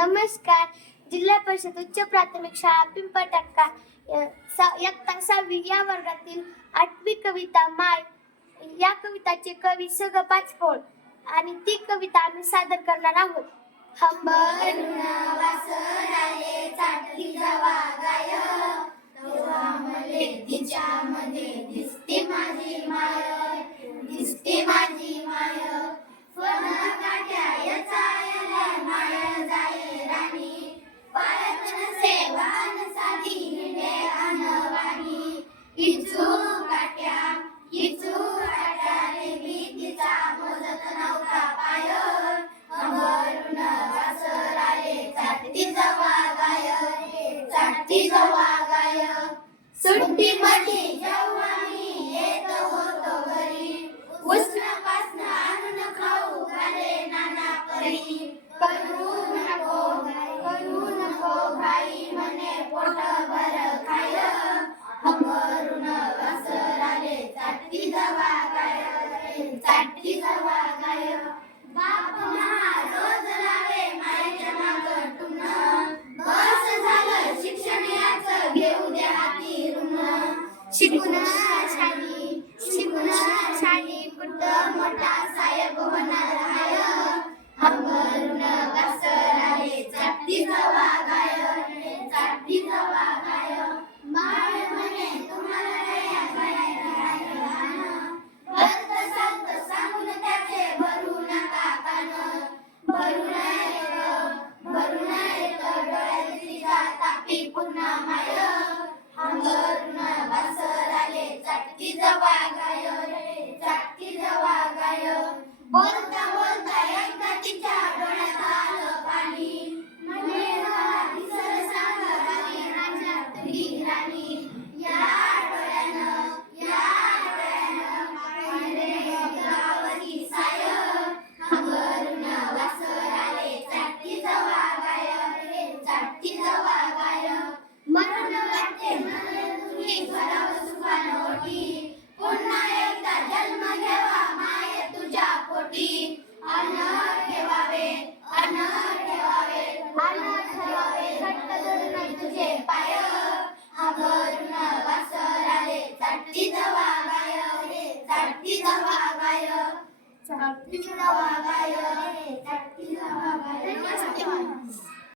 नमस्कार. जिल्हा परिषद उच्च प्राथमिक शाळा पिंपटक्का इयत्ता सहावी या वर्गातील आठवी कविता माय या कविताचे कवी सग पाचपोळ आणि ती कविता आम्ही सादर करणार आहोत. हत्ती गाय. सुट्टी म्हणजे मध्ये जेव्हा मी येत होतो घरी. उष्ण पासन खाऊ घाले नाना परी. करू नको करू नको भाई मने पोट भर खाय. हंबरून वासराले चाटी दवा गाय. चाटी बोलता बोलता एकदा तिच्या डोळ्यात आलं തട്ടിലവകയോടെ തട്ടിലവകയോടെ